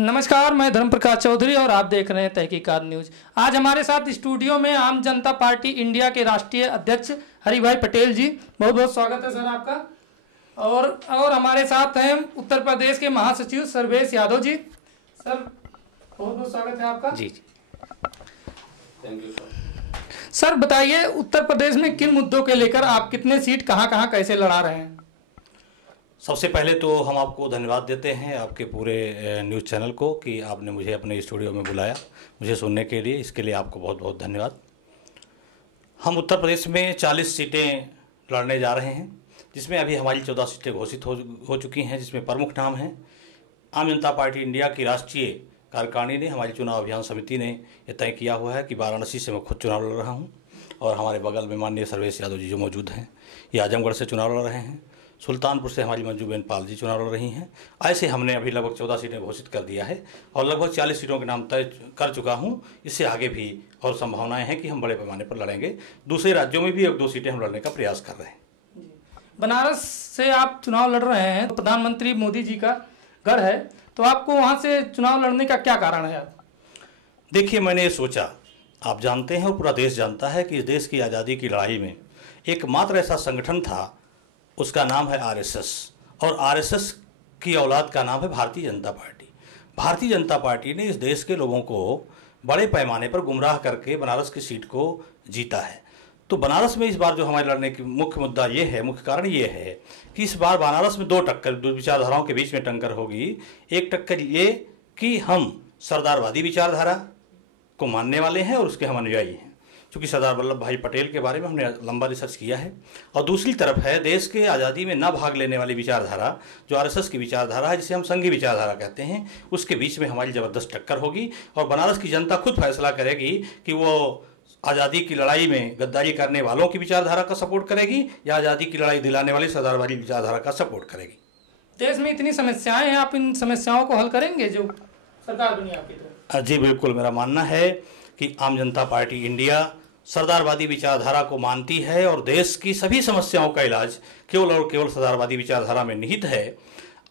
नमस्कार, मैं धर्म प्रकाश चौधरी और आप देख रहे हैं तहकीकात न्यूज। आज हमारे साथ स्टूडियो में आम जनता पार्टी इंडिया के राष्ट्रीय अध्यक्ष हरिभाई पटेल जी। बहुत बहुत स्वागत है सर आपका। और हमारे साथ हैं उत्तर प्रदेश के महासचिव सर्वेश यादव जी। सर बहुत बहुत स्वागत है आपका। जी जी, थैंक यू सर। सर बताइए, उत्तर प्रदेश में किन मुद्दों के लेकर आप कितने सीट कहां कैसे लड़ा रहे हैं? सबसे पहले तो हम आपको धन्यवाद देते हैं आपके पूरे न्यूज़ चैनल को कि आपने मुझे अपने स्टूडियो में बुलाया मुझे सुनने के लिए। इसके लिए आपको बहुत बहुत धन्यवाद। हम उत्तर प्रदेश में 40 सीटें लड़ने जा रहे हैं, जिसमें अभी हमारी 14 सीटें घोषित हो चुकी हैं, जिसमें प्रमुख नाम हैं आम जनता पार्टी इंडिया की राष्ट्रीय कार्यकारिणी ने, हमारी चुनाव अभियान समिति ने यह तय किया हुआ है कि वाराणसी से मैं खुद चुनाव लड़ रहा हूँ और हमारे बगल में माननीय सर्वेश यादव जी जो मौजूद हैं, ये आजमगढ़ से चुनाव लड़ रहे हैं। सुल्तानपुर से हमारी मंजूबेन पाल जी चुनाव लड़ रही हैं। ऐसे हमने अभी लगभग 14 सीटें घोषित कर दिया है और लगभग 40 सीटों के नाम तय कर चुका हूं। इससे आगे भी और संभावनाएं हैं कि हम बड़े पैमाने पर लड़ेंगे। दूसरे राज्यों में भी 1-2 सीटें हम लड़ने का प्रयास कर रहे हैं। बनारस से आप चुनाव लड़ रहे हैं, प्रधानमंत्री मोदी जी का गढ़ है, तो आपको वहां से चुनाव लड़ने का क्या कारण है? देखिए, मैंने ये सोचा, आप जानते हैं और पूरा देश जानता है कि इस देश की आज़ादी की लड़ाई में एकमात्र ऐसा संगठन था, उसका नाम है आरएसएस, और आरएसएस की औलाद का नाम है भारतीय जनता पार्टी। भारतीय जनता पार्टी ने इस देश के लोगों को बड़े पैमाने पर गुमराह करके बनारस की सीट को जीता है। तो बनारस में इस बार जो हमारे लड़ने की मुख्य मुद्दा ये है, मुख्य कारण ये है कि इस बार बनारस में दो विचारधाराओं के बीच में टक्कर होगी। एक टक्कर ये कि हम सरदारवादी विचारधारा को मानने वाले हैं और उसके हम अनुयायी हैं, चूँकि सरदार वल्लभ भाई पटेल के बारे में हमने लंबा रिसर्च किया है। और दूसरी तरफ है देश के आज़ादी में न भाग लेने वाली विचारधारा, जो आरएसएस की विचारधारा है, जिसे हम संघीय विचारधारा कहते हैं। उसके बीच में हमारी ज़बरदस्त टक्कर होगी और बनारस की जनता खुद फैसला करेगी कि वो आज़ादी की लड़ाई में गद्दारी करने वालों की विचारधारा का सपोर्ट करेगी या आज़ादी की लड़ाई दिलाने वाली सरदारवादी विचारधारा का सपोर्ट करेगी। देश में इतनी समस्याएं हैं, आप इन समस्याओं को हल करेंगे जो सरकार बनी आपकी तरफ? जी बिल्कुल, मेरा मानना है कि आम जनता पार्टी इंडिया सरदारवादी विचारधारा को मानती है और देश की सभी समस्याओं का इलाज केवल और केवल सरदारवादी विचारधारा में निहित है।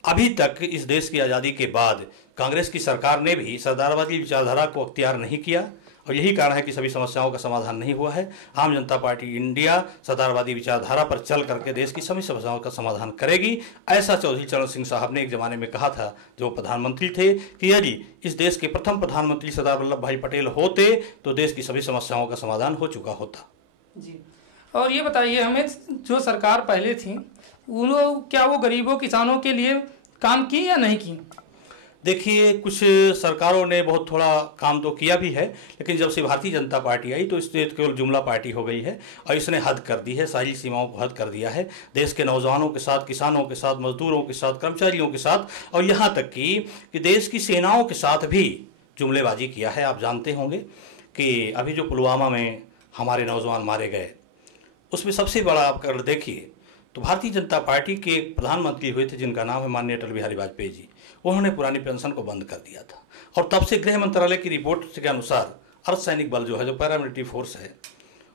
अभी तक इस देश की आज़ादी के बाद कांग्रेस की सरकार ने भी सरदारवादी विचारधारा को अख्तियार नहीं किया और यही कारण है कि सभी समस्याओं का समाधान नहीं हुआ है। आम जनता पार्टी इंडिया सरदारवादी विचारधारा पर चल करके देश की सभी समस्याओं का समाधान करेगी। ऐसा चौधरी चरण सिंह साहब ने एक ज़माने में कहा था, जो प्रधानमंत्री थे, कि यदि इस देश के प्रथम प्रधानमंत्री सरदार वल्लभ भाई पटेल होते तो देश की सभी समस्याओं का समाधान हो चुका होता। जी। और ये बताइए हमें, जो सरकार पहले थी क्या वो गरीबों किसानों के लिए काम की या नहीं की? देखिए, कुछ सरकारों ने बहुत थोड़ा काम तो किया भी है, लेकिन जब से भारतीय जनता पार्टी आई तो इससे केवल जुमला पार्टी हो गई है और इसने हद कर दी है, सारी सीमाओं को हद कर दिया है। देश के नौजवानों के साथ, किसानों के साथ, मजदूरों के साथ, कर्मचारियों के साथ और यहाँ तक कि देश की सेनाओं के साथ भी जुमलेबाजी किया है। आप जानते होंगे कि अभी जो पुलवामा में हमारे नौजवान मारे गए, उसमें सबसे बड़ा आप अगर देखिए तो भारतीय जनता पार्टी के एक प्रधानमंत्री हुए थे जिनका नाम है माननीय अटल बिहारी वाजपेयी जी। उन्होंने पुरानी पेंशन को बंद कर दिया था और तब से गृह मंत्रालय की रिपोर्ट के अनुसार अर्धसैनिक बल जो है, जो पैरामिलिट्री फोर्स है,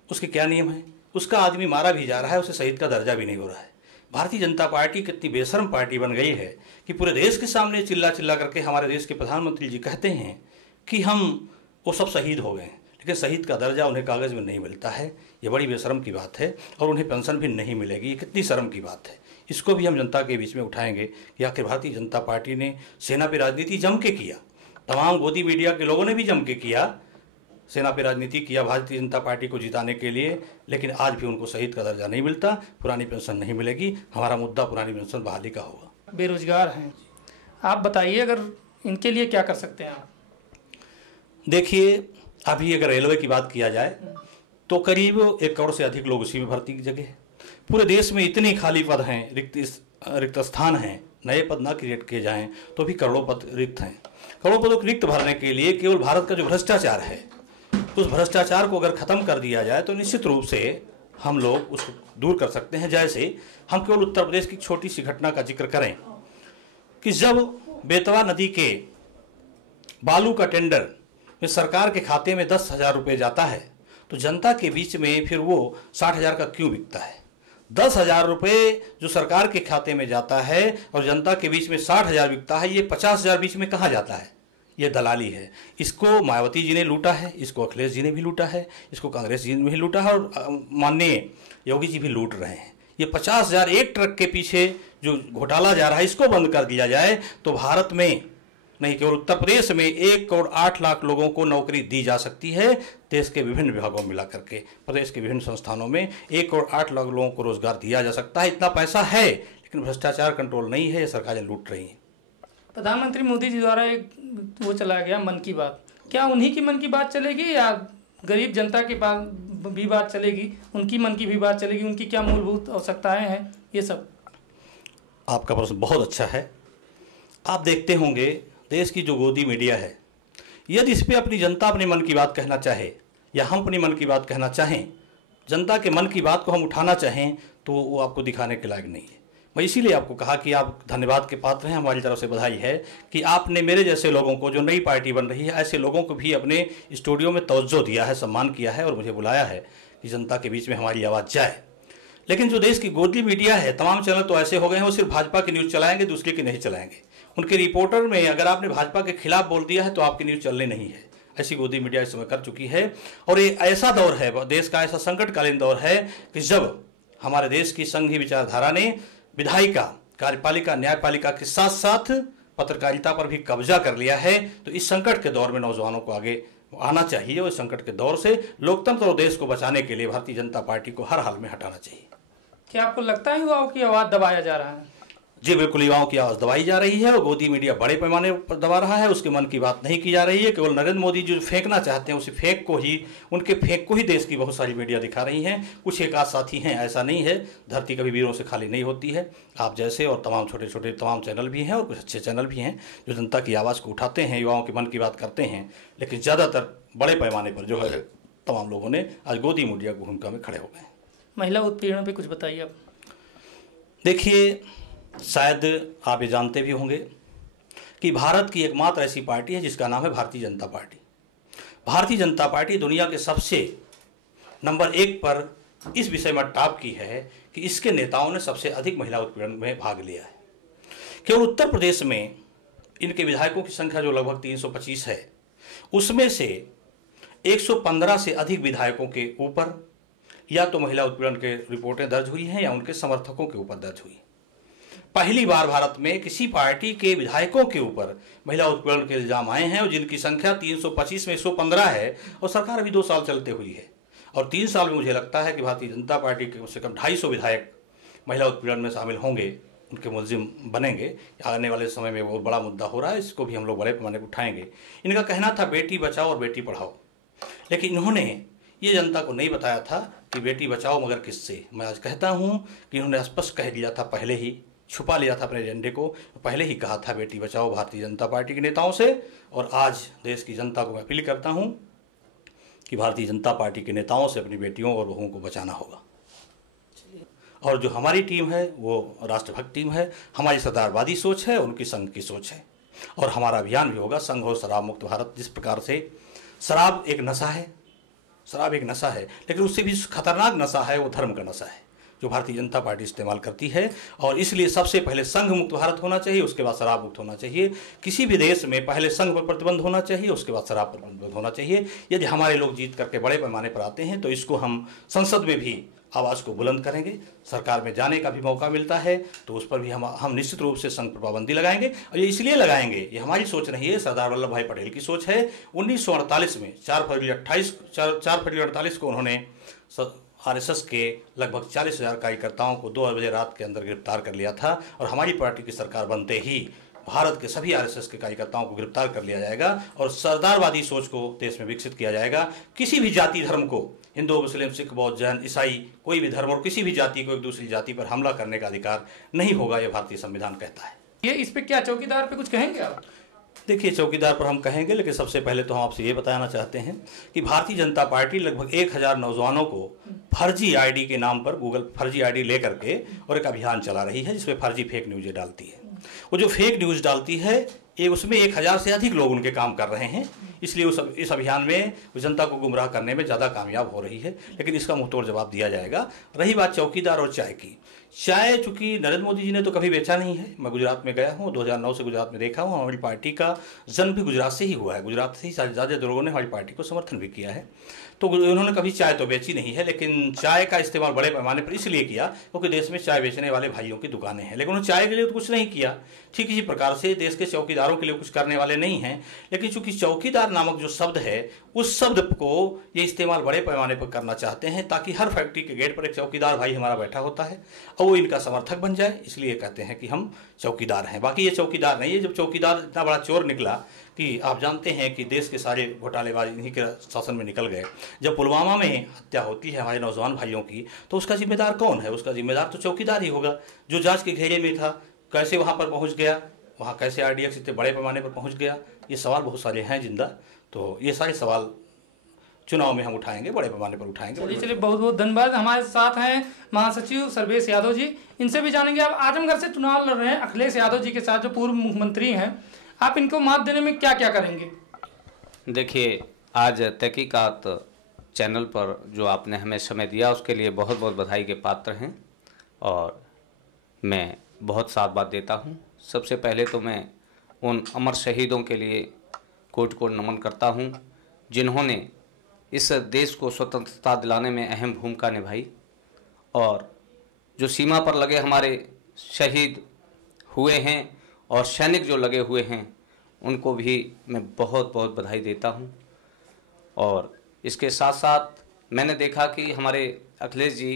उसके क्या नियम है, उसका आदमी मारा भी जा रहा है, उसे शहीद का दर्जा भी नहीं हो रहा है। भारतीय जनता पार्टी कितनी बेशर्म पार्टी बन गई है कि पूरे देश के सामने चिल्ला चिल्ला करके हमारे देश के प्रधानमंत्री जी कहते हैं कि हम वो सब शहीद हो गए, लेकिन शहीद का दर्जा उन्हें कागज़ में नहीं मिलता है। ये बड़ी बेशर्म की बात है और उन्हें पेंशन भी नहीं मिलेगी। ये कितनी शर्म की बात है। इसको भी हम जनता के बीच में उठाएंगे कि आखिर भारतीय जनता पार्टी ने सेना पे राजनीति जम के किया, तमाम गोदी मीडिया के लोगों ने भी जम के किया, सेना पे राजनीति किया भारतीय जनता पार्टी को जिताने के लिए, लेकिन आज भी उनको शहीद का दर्जा नहीं मिलता, पुरानी पेंशन नहीं मिलेगी। हमारा मुद्दा पुरानी पेंशन बहाली का होगा। बेरोजगार हैं, आप बताइए अगर इनके लिए क्या कर सकते हैं आप? देखिए, अभी अगर रेलवे की बात किया जाए तो करीब 1 करोड़ से अधिक लोग उसी में भर्ती की जगह है। पूरे देश में इतने खाली पद हैं, रिक्त स्थान हैं, नए पद ना क्रिएट किए जाएं तो भी करोड़ों पद रिक्त हैं। करोड़ों पदों को रिक्त भरने के लिए केवल भारत का जो भ्रष्टाचार है, उस भ्रष्टाचार को अगर ख़त्म कर दिया जाए तो निश्चित रूप से हम लोग उसको दूर कर सकते हैं। जैसे हम केवल उत्तर प्रदेश की छोटी सी घटना का जिक्र करें कि जब बेतवा नदी के बालू का टेंडर में सरकार के खाते में 10,000 रुपये जाता है तो जनता के बीच में फिर वो 60,000 का क्यों बिकता है? 10,000 रुपये जो सरकार के खाते में जाता है और जनता के बीच में 60,000 बिकता है, ये 50,000 बीच में कहाँ जाता है? ये दलाली है। इसको मायावती जी ने लूटा है, इसको अखिलेश जी ने भी लूटा है, इसको कांग्रेस जी ने भी लूटा है और माननीय योगी जी भी लूट रहे हैं। ये 50,000 एक ट्रक के पीछे जो घोटाला जा रहा है, इसको बंद कर दिया जाए तो भारत में नहीं केवल उत्तर प्रदेश में 1 करोड़ 8 लाख लोगों को नौकरी दी जा सकती है। देश के विभिन्न विभागों में मिला करके प्रदेश के विभिन्न संस्थानों में 1 करोड़ 8 लाख लोगों को रोजगार दिया जा सकता है। इतना पैसा है, लेकिन भ्रष्टाचार कंट्रोल नहीं है, ये सरकारें लूट रही हैं। प्रधानमंत्री मोदी जी द्वारा एक वो चलाया गया मन की बात, क्या उन्हीं की मन की बात चलेगी या गरीब जनता की भी बात चलेगी, उनकी मन की भी बात चलेगी? उनकी क्या मूलभूत आवश्यकताएं हैं, ये सब? आपका प्रश्न बहुत अच्छा है। आप देखते होंगे देश की जो गोदी मीडिया है, यदि इस पर अपनी जनता अपने मन की बात कहना चाहे या हम अपनी मन की बात कहना चाहें, जनता के मन की बात को हम उठाना चाहें, तो वो आपको दिखाने के लायक नहीं है। मैं इसीलिए आपको कहा कि आप धन्यवाद के पात्र हैं, हमारी तरफ से बधाई है कि आपने मेरे जैसे लोगों को, जो नई पार्टी बन रही है, ऐसे लोगों को भी अपने स्टूडियो में तवज्जो दिया है, सम्मान किया है और मुझे बुलाया है कि जनता के बीच में हमारी आवाज़ जाए। लेकिन जो देश की गोदी मीडिया है, तमाम चैनल तो ऐसे हो गए हैं, वो सिर्फ भाजपा की न्यूज़ चलाएंगे, दूसरे की नहीं चलाएंगे। उनके रिपोर्टर में अगर आपने भाजपा के खिलाफ बोल दिया है तो आपकी न्यूज़ चलनी नहीं है। ऐसी गोदी मीडिया इस समय कर चुकी है। और ये ऐसा दौर है, देश का ऐसा संकटकालीन दौर है कि जब हमारे देश की संघीय विचारधारा ने विधायिका, कार्यपालिका, न्यायपालिका के साथ साथ पत्रकारिता पर भी कब्जा कर लिया है, तो इस संकट के दौर में नौजवानों को आगे आना चाहिए और इस संकट के दौर से लोकतंत्र और देश को बचाने के लिए भारतीय जनता पार्टी को हर हाल में हटाना चाहिए। क्या आपको लगता है युवाओं की आवाज़ दबाया जा रहा है? जी बिल्कुल, युवाओं की आवाज़ दबाई जा रही है और गोदी मीडिया बड़े पैमाने पर दबा रहा है। उसके मन की बात नहीं की जा रही है। केवल नरेंद्र मोदी जो फेंकना चाहते हैं, उसी फेंक को ही, उनके फेंक को ही देश की बहुत सारी मीडिया दिखा रही हैं। कुछ एक आध साथी हैं, ऐसा नहीं है। धरती कभी वीरों से खाली नहीं होती है। आप जैसे और तमाम छोटे छोटे तमाम चैनल भी हैं और कुछ अच्छे चैनल भी हैं जो जनता की आवाज़ को उठाते हैं, युवाओं के मन की बात करते हैं। लेकिन ज़्यादातर बड़े पैमाने पर जो है तमाम लोगों ने आज गोदी मीडिया की भूमिका में खड़े हो गए। महिला उत्पीड़न पर कुछ बताइए आप। देखिए, शायद आप ये जानते भी होंगे कि भारत की एकमात्र ऐसी पार्टी है जिसका नाम है भारतीय जनता पार्टी। भारतीय जनता पार्टी दुनिया के सबसे नंबर 1 पर इस विषय में टॉप की है कि इसके नेताओं ने सबसे अधिक महिला उत्पीड़न में भाग लिया है। केवल उत्तर प्रदेश में इनके विधायकों की संख्या जो लगभग 325 है, उसमें से 115 से अधिक विधायकों के ऊपर या तो महिला उत्पीड़न के रिपोर्टें दर्ज हुई हैं या उनके समर्थकों के ऊपर दर्ज हुई। पहली बार भारत में किसी पार्टी के विधायकों के ऊपर महिला उत्पीड़न के इल्जाम आए हैं और जिनकी संख्या 325 में 115 है और सरकार अभी 2 साल चलते हुई है। और 3 साल में मुझे लगता है कि भारतीय जनता पार्टी के कम से कम 250 विधायक महिला उत्पीड़न में शामिल होंगे, उनके मुलजिम बनेंगे। आने वाले समय में बहुत बड़ा मुद्दा हो रहा है, इसको भी हम लोग बड़े पैमाने पर उठाएंगे। इनका कहना था बेटी बचाओ और बेटी पढ़ाओ, लेकिन इन्होंने ये जनता को नहीं बताया था कि बेटी बचाओ मगर किससे। मैं आज कहता हूँ कि इन्होंने स्पष्ट कह दिया था, पहले ही छुपा लिया था अपने एजेंडे को, पहले ही कहा था बेटी बचाओ भारतीय जनता पार्टी के नेताओं से। और आज देश की जनता को मैं अपील करता हूं कि भारतीय जनता पार्टी के नेताओं से अपनी बेटियों और बहुओं को बचाना होगा। और जो हमारी टीम है वो राष्ट्रभक्त टीम है, हमारी सरदारवादी सोच है, उनकी संघ की सोच है। और हमारा अभियान भी होगा संघ हो शराब मुक्त भारत। जिस प्रकार से शराब एक नशा है, शराब एक नशा है, लेकिन उससे भी खतरनाक नशा है वो धर्म का नशा है जो भारतीय जनता पार्टी इस्तेमाल करती है। और इसलिए सबसे पहले संघ मुक्त भारत होना चाहिए, उसके बाद शराब मुक्त होना चाहिए। किसी भी देश में पहले संघ पर प्रतिबंध होना चाहिए, उसके बाद शराब पर प्रतिबंध होना चाहिए। यदि हमारे लोग जीत करके बड़े पैमाने पर आते हैं तो इसको हम संसद में भी आवाज़ को बुलंद करेंगे। सरकार में जाने का भी मौका मिलता है तो उस पर भी हम निश्चित रूप से संघ पर पाबंदी लगाएंगे। और ये इसलिए लगाएंगे, ये हमारी सोच नहीं है, सरदार वल्लभ भाई पटेल की सोच है। 1948 में 4 फरवरी 48 को उन्होंने आरएसएस के लगभग 40,000 कार्यकर्ताओं को 2 बजे रात के अंदर गिरफ्तार कर लिया था। और हमारी पार्टी की सरकार बनते ही भारत के सभी आरएसएस के कार्यकर्ताओं को गिरफ्तार कर लिया जाएगा और सरदारवादी सोच को देश में विकसित किया जाएगा। किसी भी जाति धर्म को, हिंदू, मुस्लिम, सिख, बौद्ध, जैन, ईसाई, कोई भी धर्म और किसी भी जाति को एक दूसरी जाति पर हमला करने का अधिकार नहीं होगा, यह भारतीय संविधान कहता है। ये इस पे क्या चौकीदार पे कुछ कहेंगे आप? देखिए, चौकीदार पर हम कहेंगे, लेकिन सबसे पहले तो हम आपसे ये बताना चाहते हैं कि भारतीय जनता पार्टी लगभग 1000 नौजवानों को फर्जी आईडी के नाम पर, गूगल फर्जी आईडी लेकर के और एक अभियान चला रही है जिसमें फर्जी फेक न्यूज़ डालती है। वो जो फेक न्यूज़ डालती है ये उसमें 1000 से अधिक लोग उनके काम कर रहे हैं, इसलिए इस अभियान में जनता को गुमराह करने में ज़्यादा कामयाब हो रही है। लेकिन इसका मुंहतोड़ जवाब दिया जाएगा। रही बात चौकीदार और चाय की, चाय चूंकि नरेंद्र मोदी जी ने तो कभी बेचा नहीं है। मैं गुजरात में गया हूँ, 2009 से गुजरात में देखा हूँ। हमारी पार्टी का जन्म भी गुजरात से ही हुआ है, गुजरात से ही ज़्यादा लोगों ने हमारी पार्टी को समर्थन भी किया है। तो उन्होंने कभी चाय तो बेची नहीं है, लेकिन चाय का इस्तेमाल बड़े पैमाने पर इसलिए किया क्योंकि देश में चाय बेचने वाले भाइयों की दुकानें हैं, लेकिन उन्होंने चाय के लिए तो कुछ नहीं किया। ठीक इसी प्रकार से देश के चौकीदारों के लिए कुछ करने वाले नहीं हैं, लेकिन चूंकि चौकीदार नामक जो शब्द है उस शब्द को ये इस्तेमाल बड़े पैमाने पर करना चाहते हैं, ताकि हर फैक्ट्री के गेट पर एक चौकीदार भाई हमारा बैठा होता है और वो इनका समर्थक बन जाए, इसलिए कहते हैं कि हम चौकीदार हैं। बाकी ये चौकीदार नहीं है। जब चौकीदार इतना बड़ा चोर निकला कि आप जानते हैं कि देश के सारे घोटालेबाज इन्हीं के शासन में निकल गए। जब पुलवामा में हत्या होती है हमारे नौजवान भाइयों की, तो उसका जिम्मेदार कौन है? उसका जिम्मेदार तो चौकीदार ही होगा, जो जांच के घेरे में था। कैसे वहाँ पर पहुँच गया, वहाँ कैसे RDX इतने बड़े पैमाने पर पहुँच गया, ये सवाल बहुत सारे हैं जिंदा। तो ये सारे सवाल चुनाव में हम उठाएंगे, बड़े पैमाने पर उठाएंगे। चलिए बहुत बहुत धन्यवाद। हमारे साथ हैं महासचिव सर्वेश यादव जी, इनसे भी जानेंगे। अब आजमगढ़ से चुनाव लड़ रहे हैं अखिलेश यादव जी के साथ, जो पूर्व मुख्यमंत्री हैं, आप इनको मात देने में क्या क्या करेंगे? देखिए, आज तहकीकात चैनल पर जो आपने हमें समय दिया उसके लिए बहुत बहुत बधाई के पात्र हैं और मैं बहुत साधुवाद देता हूं। सबसे पहले तो मैं उन अमर शहीदों के लिए कोटि कोटि नमन करता हूं जिन्होंने इस देश को स्वतंत्रता दिलाने में अहम भूमिका निभाई, और जो सीमा पर लगे हमारे शहीद हुए हैं और सैनिक जो लगे हुए हैं उनको भी मैं बहुत बहुत बधाई देता हूं। और इसके साथ साथ मैंने देखा कि हमारे अखिलेश जी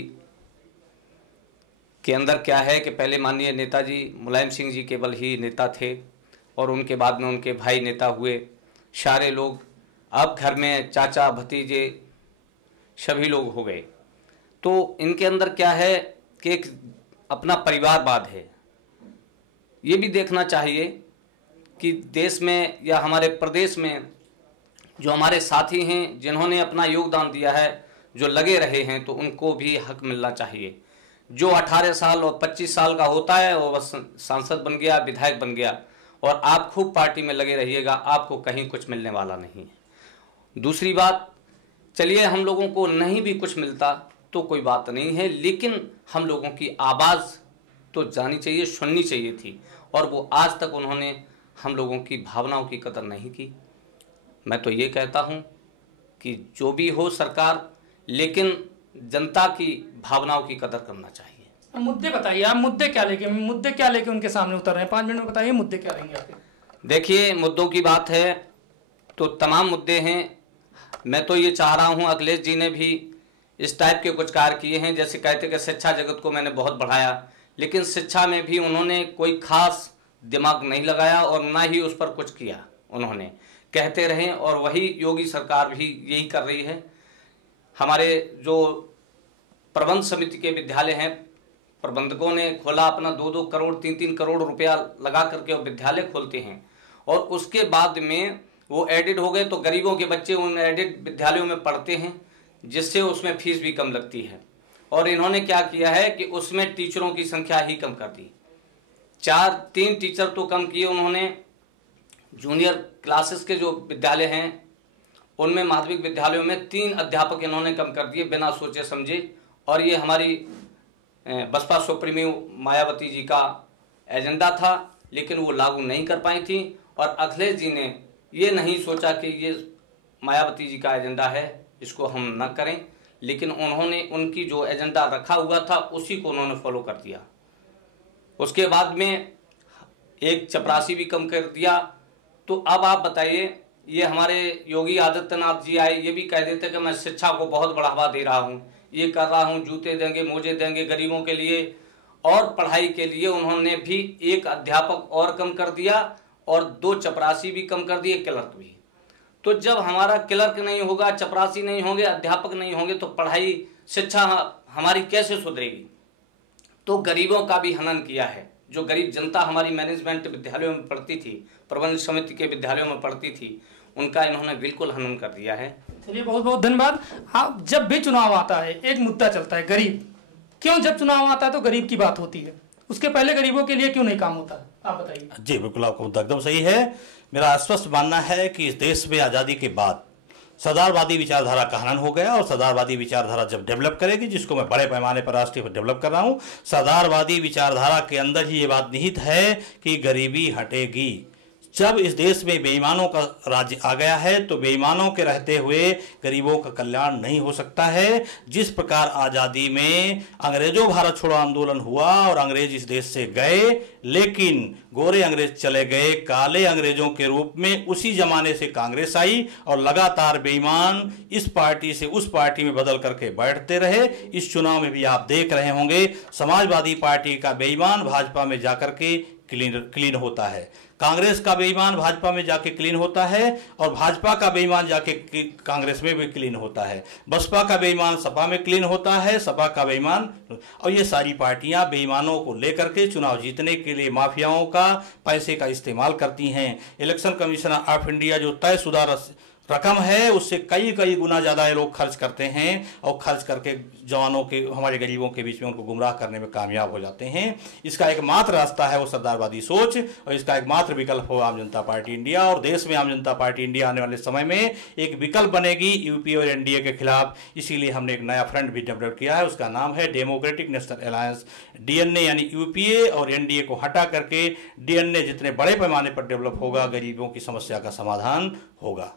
के अंदर क्या है कि पहले माननीय नेताजी मुलायम सिंह जी केवल ही नेता थे और उनके बाद में उनके भाई नेता हुए, सारे लोग अब घर में चाचा भतीजे सभी लोग हो गए। तो इनके अंदर क्या है कि एक अपना परिवारवाद है। ये भी देखना चाहिए कि देश में या हमारे प्रदेश में जो हमारे साथी हैं जिन्होंने अपना योगदान दिया है, जो लगे रहे हैं, तो उनको भी हक मिलना चाहिए। जो 18 साल और 25 साल का होता है वो बस सांसद बन गया, विधायक बन गया, और आप खूब पार्टी में लगे रहिएगा, आपको कहीं कुछ मिलने वाला नहीं है। दूसरी बात, चलिए हम लोगों को नहीं भी कुछ मिलता तो कोई बात नहीं है, लेकिन हम लोगों की आवाज़ तो जानी चाहिए, सुननी चाहिए थी, और वो आज तक उन्होंने हम लोगों की भावनाओं की कदर नहीं की। मैं तो ये कहता हूँ कि जो भी हो सरकार, लेकिन जनता की भावनाओं की कदर करना चाहिए। अब मुद्दे बताइए, आप मुद्दे क्या लेके उनके सामने उतर रहे हैं? 5 मिनट में बताइए मुद्दे क्या रहेंगे आपके। देखिए, मुद्दों की बात है तो तमाम मुद्दे हैं। मैं तो ये चाह रहा हूँ, अखिलेश जी ने भी इस टाइप के कुछ कार्य किए हैं, जैसे कहते कि शिक्षा जगत को मैंने बहुत बढ़ाया, लेकिन शिक्षा में भी उन्होंने कोई खास दिमाग नहीं लगाया और ना ही उस पर कुछ किया। उन्होंने कहते रहे और वही योगी सरकार भी यही कर रही है। हमारे जो प्रबंध समिति के विद्यालय हैं, प्रबंधकों ने खोला अपना 2-2 करोड़ 3-3 करोड़ रुपया लगा करके वो विद्यालय खोलते हैं, और उसके बाद में वो एडिड हो गए तो गरीबों के बच्चे उन एडिड विद्यालयों में पढ़ते हैं, जिससे उसमें फीस भी कम लगती है। और इन्होंने क्या किया है कि उसमें टीचरों की संख्या ही कम कर दी। 3 टीचर तो कम किए उन्होंने। जूनियर क्लासेस के जो विद्यालय हैं उनमें, माध्यमिक विद्यालयों में 3 अध्यापक इन्होंने कम कर दिए बिना सोचे समझे। और ये हमारी बसपा सुप्रीमो मायावती जी का एजेंडा था, लेकिन वो लागू नहीं कर पाई थी, और अखिलेश जी ने ये नहीं सोचा कि ये मायावती जी का एजेंडा है, इसको हम न करें, लेकिन उन्होंने उनकी जो एजेंडा रखा हुआ था उसी को उन्होंने फॉलो कर दिया। उसके बाद में एक चपरासी भी कम कर दिया। तो अब आप बताइए, ये हमारे योगी आदित्यनाथ जी आए, ये भी कह देते कि मैं शिक्षा को बहुत बढ़ावा दे रहा हूँ, ये कर रहा हूँ, जूते देंगे मोजे देंगे गरीबों के लिए, और पढ़ाई के लिए उन्होंने भी 1 अध्यापक और कम कर दिया और 2 चपरासी भी कम कर दिए, क्लर्क भी। तो जब हमारा क्लर्क नहीं होगा, चपरासी नहीं होंगे, अध्यापक नहीं होंगे, तो पढ़ाई शिक्षा हमारी कैसे सुधरेगी? तो गरीबों का भी हनन किया है। जो गरीब जनता हमारी मैनेजमेंट विद्यालयों में पढ़ती थी, प्रबंध समिति के विद्यालयों में पढ़ती थी, उनका इन्होंने बिल्कुल हनन कर दिया है। चलिए बहुत बहुत धन्यवाद। आप जब भी चुनाव आता है एक मुद्दा चलता है, गरीब। क्यों जब चुनाव आता है तो गरीब की बात होती है, उसके पहले गरीबों के लिए क्यों नहीं काम होता है? आप बताइए। जी बिल्कुल, आपका मुद्दा एकदम सही है। मेरा स्पष्ट मानना है कि इस देश में आज़ादी के बाद सरदारवादी विचारधारा का हनन हो गया और सरदारवादी विचारधारा जब डेवलप करेगी, जिसको मैं बड़े पैमाने पर राष्ट्रीय पर डेवलप कर रहा हूं, सरदारवादी विचारधारा के अंदर ही ये बात निहित है कि गरीबी हटेगी। जब इस देश में बेईमानों का राज्य आ गया है तो बेईमानों के रहते हुए गरीबों का कल्याण नहीं हो सकता है। जिस प्रकार आज़ादी में अंग्रेजों भारत छोड़ो आंदोलन हुआ और अंग्रेज इस देश से गए, लेकिन गोरे अंग्रेज चले गए, काले अंग्रेजों के रूप में उसी जमाने से कांग्रेस आई और लगातार बेईमान इस पार्टी से उस पार्टी में बदल करके बैठते रहे। इस चुनाव में भी आप देख रहे होंगे समाजवादी पार्टी का बेईमान भाजपा में जाकर के क्लीन होता है, कांग्रेस का बेईमान भाजपा में जाके क्लीन होता है और भाजपा का बेईमान जाके कांग्रेस में भी क्लीन होता है, बसपा का बेईमान सपा में क्लीन होता है, सपा का बेईमान, और ये सारी पार्टियां बेईमानों को लेकर के चुनाव जीतने के लिए माफियाओं का पैसे का इस्तेमाल करती हैं। इलेक्शन कमीशन ऑफ इंडिया जो तयशुदा रकम है उससे कई गुना ज़्यादा ये लोग खर्च करते हैं और खर्च करके जवानों के, हमारे गरीबों के बीच में उनको गुमराह करने में कामयाब हो जाते हैं। इसका एकमात्र रास्ता है वो सरदारवादी सोच और इसका एकमात्र विकल्प हो आम जनता पार्टी इंडिया। और देश में आम जनता पार्टी इंडिया आने वाले समय में एक विकल्प बनेगी यूपीए और एनडीए के खिलाफ। इसीलिए हमने एक नया फ्रंट भी डेवलप किया है, उसका नाम है डेमोक्रेटिक नेशनल अलायंस, डीएनए, यानी यूपीए और एनडीए को हटा करके डीएनए जितने बड़े पैमाने पर डेवलप होगा, गरीबों की समस्या का समाधान होगा।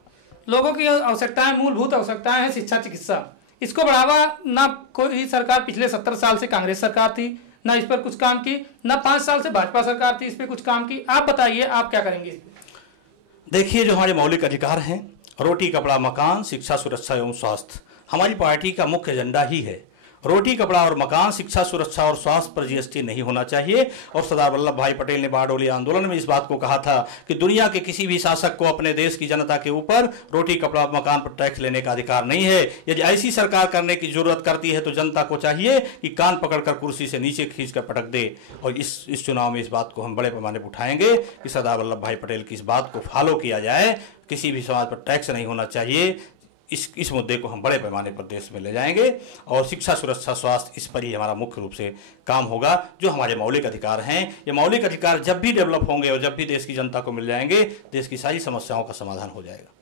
लोगों की आवश्यकताएं, मूलभूत आवश्यकताएं हैं शिक्षा, चिकित्सा, इसको बढ़ावा ना कोई सरकार पिछले 70 साल से कांग्रेस सरकार थी ना इस पर कुछ काम की, ना 5 साल से भाजपा सरकार थी इस पर कुछ काम की। आप बताइए आप क्या करेंगे? देखिए, जो हमारे मौलिक अधिकार हैं, रोटी, कपड़ा, मकान, शिक्षा, सुरक्षा एवं स्वास्थ्य, हमारी पार्टी का मुख्य एजेंडा ही है। रोटी, कपड़ा और मकान, शिक्षा, सुरक्षा और स्वास्थ्य पर जीएसटी नहीं होना चाहिए। और सरदार वल्लभ भाई पटेल ने बारडोली आंदोलन में इस बात को कहा था कि दुनिया के किसी भी शासक को अपने देश की जनता के ऊपर रोटी, कपड़ा, मकान पर टैक्स लेने का अधिकार नहीं है। यदि ऐसी सरकार करने की जरूरत करती है तो जनता को चाहिए कि कान पकड़कर कुर्सी से नीचे खींच कर पटक दे। और इस चुनाव में इस बात को हम बड़े पैमाने पर उठाएंगे कि सरदार वल्लभ भाई पटेल की इस बात को फॉलो किया जाए, किसी भी समाज पर टैक्स नहीं होना चाहिए। इस मुद्दे को हम बड़े पैमाने पर देश में ले जाएंगे और शिक्षा, सुरक्षा, स्वास्थ्य, इस पर ही हमारा मुख्य रूप से काम होगा। जो हमारे मौलिक अधिकार हैं, ये मौलिक अधिकार जब भी डेवलप होंगे और जब भी देश की जनता को मिल जाएंगे, देश की सारी समस्याओं का समाधान हो जाएगा।